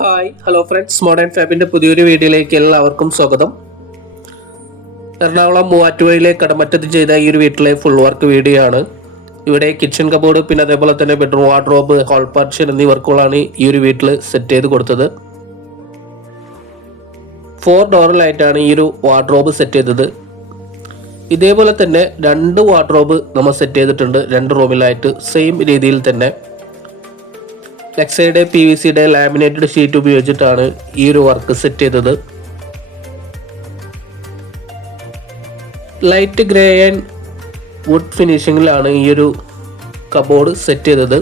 Hi hello friends. Modern ഫാബിന്റെ പുതിയൊരു വീഡിയോയിലേക്ക് എല്ലാവർക്കും സ്വാഗതം. എറണാകുളം മൂവാറ്റുപുഴയിലെ കടമറ്റത്ത് ചെയ്ത ഈ ഒരു വീട്ടിലെ ഫുൾ വർക്ക് വീഡിയോ ആണ്. ഇവിടെ കിച്ചൺ കബോർഡ് പിന്നെ അതേപോലെ തന്നെ ബെഡ്റൂം വാർഡ്രോബ് ഹോൾ പാർട്ടിഷൻ എന്നീ വർക്കുകളാണ് ഈ ഒരു വീട്ടിൽ സെറ്റ് ചെയ്ത് കൊടുത്തത്. ഫോർ ഡോറിലായിട്ടാണ് ഈ ഒരു വാർഡ്രോബ് സെറ്റ് ചെയ്തത്. ഇതേപോലെ തന്നെ രണ്ട് വാർഡ്രോബ് നമ്മൾ സെറ്റ് ചെയ്തിട്ടുണ്ട്. രണ്ട് റൂമിലായിട്ട് സെയിം രീതിയിൽ തന്നെ. ലെക്സയുടെ പി വി സിയുടെ ലാമിനേറ്റഡ് ഷീറ്റ് ഉപയോഗിച്ചിട്ടാണ് ഈ ഒരു വർക്ക് സെറ്റ് ചെയ്തത്. ലൈറ്റ് ഗ്രേ ആൻഡ് വുഡ് ഫിനിഷിങ്ങിലാണ് ഈ ഒരു കബോർഡ് സെറ്റ് ചെയ്തത്.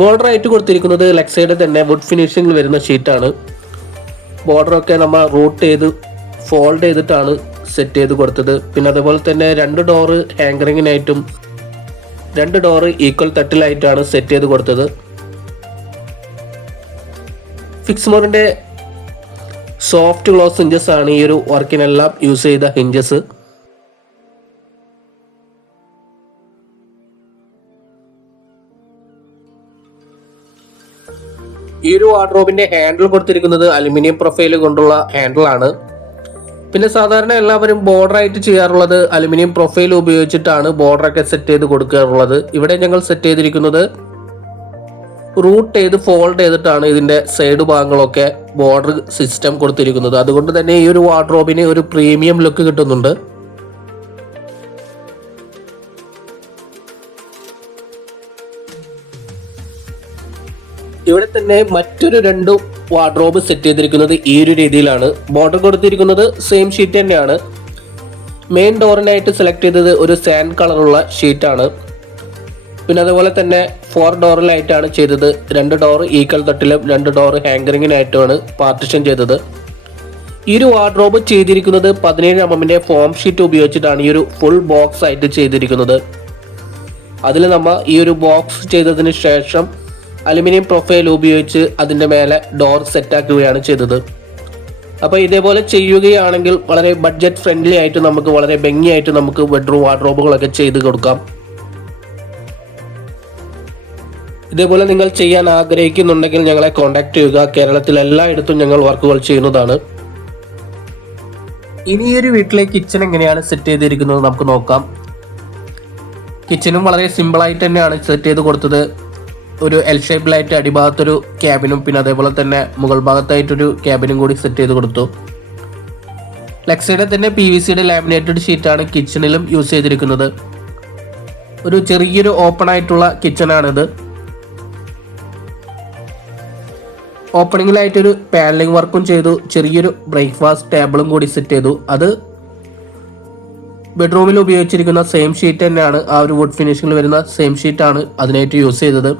ബോർഡർ ആയിട്ട് കൊടുത്തിരിക്കുന്നത് ലെക്സയുടെ തന്നെ വുഡ് ഫിനിഷിങ്ങിൽ വരുന്ന ഷീറ്റാണ് ബോർഡറൊക്കെ നമ്മൾ റൂട്ട് ചെയ്ത് ഫോൾഡ് ചെയ്തിട്ടാണ് സെറ്റ് ചെയ്ത് കൊടുത്തത്. പിന്നെ അതുപോലെ തന്നെ രണ്ട് ഡോറ് ഹാങ്കറിങ്ങിനായിട്ടും രണ്ട് ഡോറ് ഈക്വൽ തട്ടിലായിട്ടാണ് സെറ്റ് ചെയ്ത് കൊടുത്തത്. ഫിക്സ് ഫിക്സ്മോറിന്റെ സോഫ്റ്റ് ഗ്ലോസ് ഹിഞ്ചസ് ആണ് ഈ ഒരു വർക്കിനെല്ലാം യൂസ് ചെയ്ത ഹിഞ്ചസ് ഈ ഒരു വാർഡ്രോബിന്റെ ഹാൻഡിൽ കൊടുത്തിരിക്കുന്നത് അലുമിനിയം പ്രൊഫൈൽ കൊണ്ടുള്ള ഹാൻഡിലാണ് പിന്നെ സാധാരണ എല്ലാവരും ബോർഡർ ആയിട്ട് ചെയ്യാറുള്ളത് അലുമിനിയം പ്രൊഫൈൽ ഉപയോഗിച്ചിട്ടാണ് ബോർഡറൊക്കെ സെറ്റ് ചെയ്ത് കൊടുക്കാറുള്ളത്. ഇവിടെ ഞങ്ങൾ സെറ്റ് ചെയ്തിരിക്കുന്നത് റൂട്ട് ചെയ്ത് ഫോൾഡ് ചെയ്തിട്ടാണ് ഇതിന്റെ സൈഡ് ഭാഗങ്ങളൊക്കെ ബോർഡർ സിസ്റ്റം കൊടുത്തിരിക്കുന്നത്. അതുകൊണ്ട് തന്നെ ഈ ഒരു വാർഡ്രോബിന് ഒരു പ്രീമിയം ലുക്ക് കിട്ടുന്നുണ്ട്. ഇവിടെ തന്നെ മറ്റൊരു രണ്ട് വാർഡ്രോബ് സെറ്റ് ചെയ്തിരിക്കുന്നത് ഈ ഒരു രീതിയിലാണ്. ബോർഡർ കൊടുത്തിരിക്കുന്നത് സെയിം ഷീറ്റ് തന്നെയാണ്. മെയിൻ ഡോറിനായിട്ട് സെലക്ട് ചെയ്തത് ഒരു സാൻഡ് കളറുള്ള ഷീറ്റാണ് പിന്നെ അതുപോലെ തന്നെ ഫോർ ഡോറിലായിട്ടാണ് ചെയ്തത്. രണ്ട് ഡോർ ഈക്കൽ തട്ടിലും രണ്ട് ഡോർ ഹാങ്കറിങ്ങിനായിട്ടുമാണ് പാർട്ടിഷൻ ചെയ്തത്. ഈ ഒരു വാർഡ്രോബ് ചെയ്തിരിക്കുന്നത് പതിനേഴ് എമ്മിന്റെ ഫോം ഷീറ്റ് ഉപയോഗിച്ചിട്ടാണ് ഈ ഒരു ഫുൾ ബോക്സ് ആയിട്ട് ചെയ്തിരിക്കുന്നത്. അതിൽ നമ്മൾ ഈ ഒരു ബോക്സ് ചെയ്തതിന് ശേഷം അലുമിനിയം പ്രൊഫൈൽ ഉപയോഗിച്ച് അതിന്റെ മേലെ ഡോർ സെറ്റാക്കുകയാണ് ചെയ്തത്. അപ്പോൾ ഇതേപോലെ ചെയ്യുകയാണെങ്കിൽ വളരെ ബഡ്ജറ്റ് ഫ്രണ്ട്ലി ആയിട്ട് നമുക്ക് വളരെ ഭംഗിയായിട്ട് നമുക്ക് ബെഡ്റൂം വാർഡ്രോബുകളൊക്കെ ചെയ്ത് കൊടുക്കാം. ഇതേപോലെ നിങ്ങൾ ചെയ്യാൻ ആഗ്രഹിക്കുന്നുണ്ടെങ്കിൽ ഞങ്ങളെ കോൺടാക്ട് ചെയ്യുക. കേരളത്തിൽ എല്ലായിടത്തും ഞങ്ങൾ വർക്കുകൾ ചെയ്യുന്നതാണ്. ഇനി ഒരു വീട്ടിലെ കിച്ചൺ എങ്ങനെയാണ് സെറ്റ് ചെയ്തിരിക്കുന്നത് നമുക്ക് നോക്കാം. കിച്ചണും വളരെ സിമ്പിളായിട്ട് തന്നെയാണ് സെറ്റ് ചെയ്ത് കൊടുത്തത്. ഒരു എൽ ഷേപ്പിലായിട്ട് അടിഭാഗത്തൊരു ക്യാബിനും പിന്നെ അതേപോലെ തന്നെ മുകൾ ഭാഗത്തായിട്ടൊരു ക്യാബിനും കൂടി സെറ്റ് ചെയ്ത് കൊടുത്തു. ലെക്സയുടെ തന്നെ പി വി സിയുടെ ലാമിനേറ്റഡ് ഷീറ്റാണ് കിച്ചണിലും യൂസ് ചെയ്തിരിക്കുന്നത്. ഒരു ചെറിയൊരു ഓപ്പൺ ആയിട്ടുള്ള കിച്ചണാണിത് ഓപ്പണിങ്ങിലായിട്ടൊരു പാനലിംഗ് വർക്കും ചെയ്തു. ചെറിയൊരു ബ്രേക്ക്ഫാസ്റ്റ് ടേബിളും കൂടി സെറ്റ് ചെയ്തു. അത് ബെഡ്റൂമിൽ ഉപയോഗിച്ചിരിക്കുന്ന സെയിം ഷീറ്റ് തന്നെയാണ്. ആ ഒരു വുഡ് ഫിനിഷിങ്ങിൽ വരുന്ന സെയിം ഷീറ്റാണ് അതിനായിട്ട് യൂസ് ചെയ്തത്.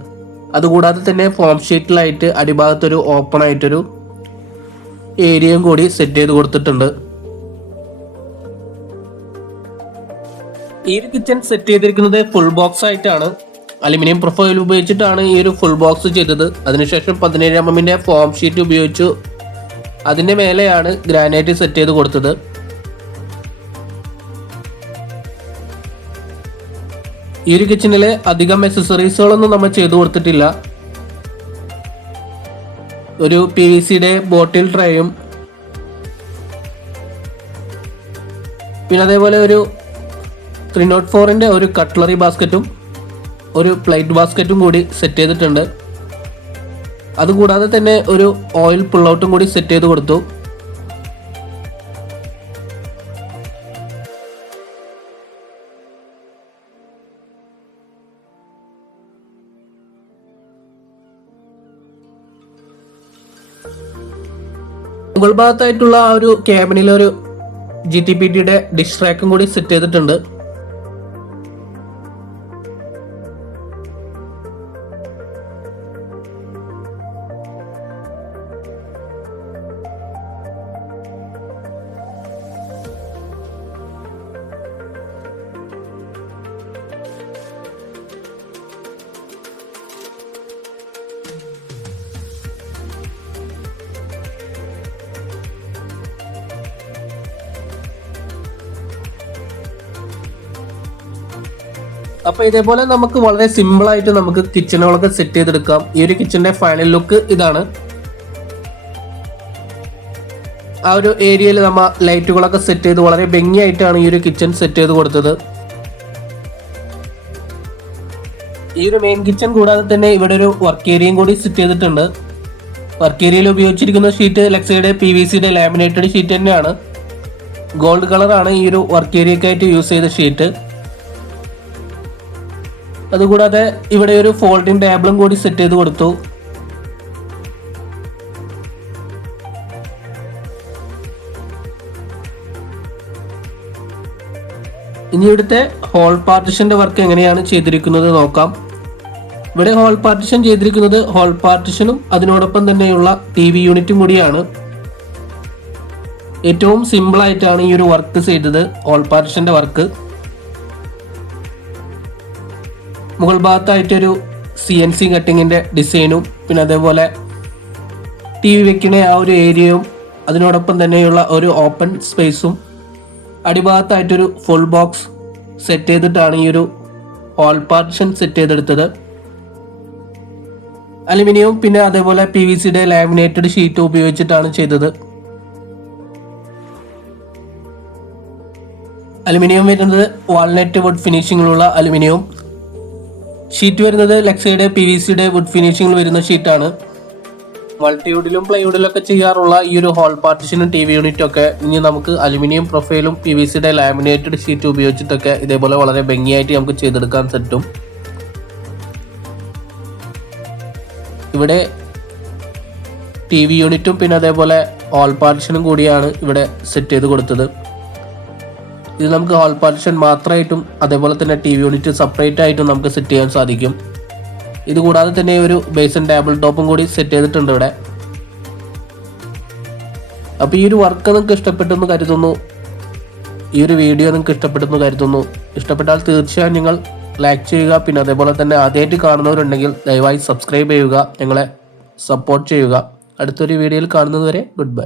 അതുകൂടാതെ തന്നെ ഫോം ഷീറ്റിലായിട്ട് അടിഭാഗത്തൊരു ഓപ്പൺ ആയിട്ടൊരു ഏരിയയും കൂടി സെറ്റ് ചെയ്ത് കൊടുത്തിട്ടുണ്ട്. ഈ ഒരു കിച്ചൺ സെറ്റ് ചെയ്തിരിക്കുന്നത് ഫുൾ ബോക്സ് ആയിട്ടാണ്. അലുമിനിയം പ്രൊഫൈൽ ഉപയോഗിച്ചിട്ടാണ് ഈ ഒരു ഫുൾ ബോക്സ് ചെയ്തത്. അതിനുശേഷം പതിനേഴാം എമ്മിന്റെ ഫോം ഷീറ്റ് ഉപയോഗിച്ചു. അതിന്റെ മേലെയാണ് ഗ്രാനൈറ്റ് സെറ്റ് ചെയ്ത് കൊടുത്തത്. ഈ ഒരു കിച്ചണിൽ അധികം അക്സസറീസുകളൊന്നും നമ്മൾ ചെയ്തു കൊടുത്തിട്ടില്ല. ഒരു പി വി സിയുടെ ബോട്ടിൽ ട്രേയും പിന്നെ അതേപോലെ ഒരു ത്രീ നോട്ട് ഫോറിന്റെ ഒരു കട്ട്ലറി ബാസ്ക്കറ്റും ഒരു പ്ലേറ്റ് ബാസ്ക്കറ്റും കൂടി സെറ്റ് ചെയ്തിട്ടുണ്ട്. അതുകൂടാതെ തന്നെ ഒരു ഓയിൽ പുള്ളൗട്ടും കൂടി സെറ്റ് ചെയ്ത് കൊടുത്തു. മുകൾ ഭാഗത്തായിട്ടുള്ള ആ ഒരു ക്യാബിനിൽ ഒരു ജി ടി പി ടിയുടെ ഡിഷ് ട്രാക്കും കൂടി സെറ്റ് ചെയ്തിട്ടുണ്ട്. അപ്പോൾ ഇതേപോലെ നമുക്ക് വളരെ സിമ്പിൾ ആയിട്ട് നമുക്ക് കിച്ചണുകളൊക്കെ സെറ്റ് ചെയ്തെടുക്കാം. ഈ ഒരു കിച്ചന്റെ ഫൈനൽ ലുക്ക് ഇതാണ്. ആ ഒരു ഏരിയയിൽ നമ്മൾ ലൈറ്റുകളൊക്കെ സെറ്റ് ചെയ്ത് വളരെ ഭംഗിയായിട്ടാണ് ഈ ഒരു കിച്ചൺ സെറ്റ് ചെയ്ത് കൊടുത്തത്. ഈ ഒരു മെയിൻ കിച്ചൺ കൂടാതെ തന്നെ ഇവിടെ ഒരു വർക്ക് ഏരിയയും കൂടി സെറ്റ് ചെയ്തിട്ടുണ്ട്. വർക്ക് ഏരിയയിൽ ഉപയോഗിച്ചിരിക്കുന്ന ഷീറ്റ് ലെക്സയുടെ പി വി സിയുടെ ലാമിനേറ്റഡ് ഷീറ്റ് തന്നെയാണ്. ഗോൾഡ് കളറാണ് ഈ ഒരു വർക്ക് ഏരിയക്കായിട്ട് യൂസ് ചെയ്ത ഷീറ്റ് അതുകൂടാതെ ഇവിടെ ഒരു ഫോൾഡിംഗ് ടേബിളും കൂടി സെറ്റ് ചെയ്ത് കൊടുത്തു. ഇനി ഇവിടുത്തെ ഹോൾ പാർട്ടിഷന്റെ വർക്ക് എങ്ങനെയാണ് ചെയ്തിരിക്കുന്നത് നോക്കാം. ഇവിടെ ഹോൾ പാർട്ടിഷൻ ചെയ്തിരിക്കുന്നത് ഹോൾ പാർട്ടിഷനും അതിനോടൊപ്പം തന്നെയുള്ള ടി വി യൂണിറ്റും കൂടിയാണ്. ഏറ്റവും സിമ്പിളായിട്ടാണ് ഈ ഒരു വർക്ക് ചെയ്തത് ഹോൾ പാർട്ടിഷന്റെ വർക്ക് മുകൾ ഭാഗത്തായിട്ടൊരു സി എൻ സി കട്ടിങ്ങിന്റെ ഡിസൈനും പിന്നെ അതേപോലെ ടി വി വെക്കുന്ന ആ ഒരു ഏരിയയും അതിനോടൊപ്പം തന്നെയുള്ള ഒരു ഓപ്പൺ സ്പേസും അടിഭാഗത്തായിട്ടൊരു ഫുൾ ബോക്സ് സെറ്റ് ചെയ്തിട്ടാണ് ഈ ഒരു ഹോൾ പാർട്ടിഷൻ സെറ്റ് ചെയ്തെടുത്തത്. അലുമിനിയവും പിന്നെ അതേപോലെ പി വി സിയുടെ ലാമിനേറ്റഡ് ഷീറ്റ് ഉപയോഗിച്ചിട്ടാണ് ചെയ്തത്. അലുമിനിയം വരുന്നത് വാൾനെറ്റ് വുഡ് ഫിനിഷിങ്ങിലുള്ള അലുമിനിയം ഷീറ്റ് വരുന്നത് ലെക്സയുടെ പി വി സിയുടെ വുഡ് ഫിനിഷിംഗ് വരുന്ന ഷീറ്റാണ്. മൾട്ടിവുഡിലും പ്ലൈവുഡിലും ഒക്കെ ചെയ്യാറുള്ള ഈ ഒരു ഹോൾ പാർട്ടിഷനും ടി വി യൂണിറ്റും ഒക്കെ ഇനി നമുക്ക് അലുമിനിയം പ്രൊഫൈലും പി വി സിയുടെ ലാമിനേറ്റഡ് ഷീറ്റ് ഉപയോഗിച്ചിട്ടൊക്കെ ഇതേപോലെ വളരെ ഭംഗിയായിട്ട് നമുക്ക് ചെയ്തെടുക്കാൻ പറ്റും. ഇവിടെ ടി വി യൂണിറ്റും പിന്നെ അതേപോലെ ഹോൾ പാർട്ടിഷനും കൂടിയാണ് ഇവിടെ സെറ്റ് ചെയ്ത് കൊടുത്തത്. ഇത് നമുക്ക് ഹോൾ പാർട്ടിഷൻ മാത്രമായിട്ടും അതേപോലെ തന്നെ ടി വി യൂണിറ്റ് സെപ്പറേറ്റ് ആയിട്ടും നമുക്ക് സെറ്റ് ചെയ്യാൻ സാധിക്കും. ഇതുകൂടാതെ തന്നെ ഒരു ബേസൻ ടേബിൾ ടോപ്പും കൂടി സെറ്റ് ചെയ്തിട്ടുണ്ട് ഇവിടെ. അപ്പോൾ ഈ ഒരു വർക്ക് നിങ്ങൾക്ക് ഇഷ്ടപ്പെട്ടെന്ന് കരുതുന്നു. ഈ ഒരു വീഡിയോ നിങ്ങൾക്ക് ഇഷ്ടപ്പെട്ടെന്ന് കരുതുന്നു. ഇഷ്ടപ്പെട്ടാൽ തീർച്ചയായും നിങ്ങൾ ലൈക്ക് ചെയ്യുക. പിന്നെ അതേപോലെ തന്നെ ആദ്യമായിട്ട് കാണുന്നവരുണ്ടെങ്കിൽ ദയവായി സബ്സ്ക്രൈബ് ചെയ്യുക. ഞങ്ങളെ സപ്പോർട്ട് ചെയ്യുക. അടുത്തൊരു വീഡിയോയിൽ കാണുന്നതുവരെ ഗുഡ് ബൈ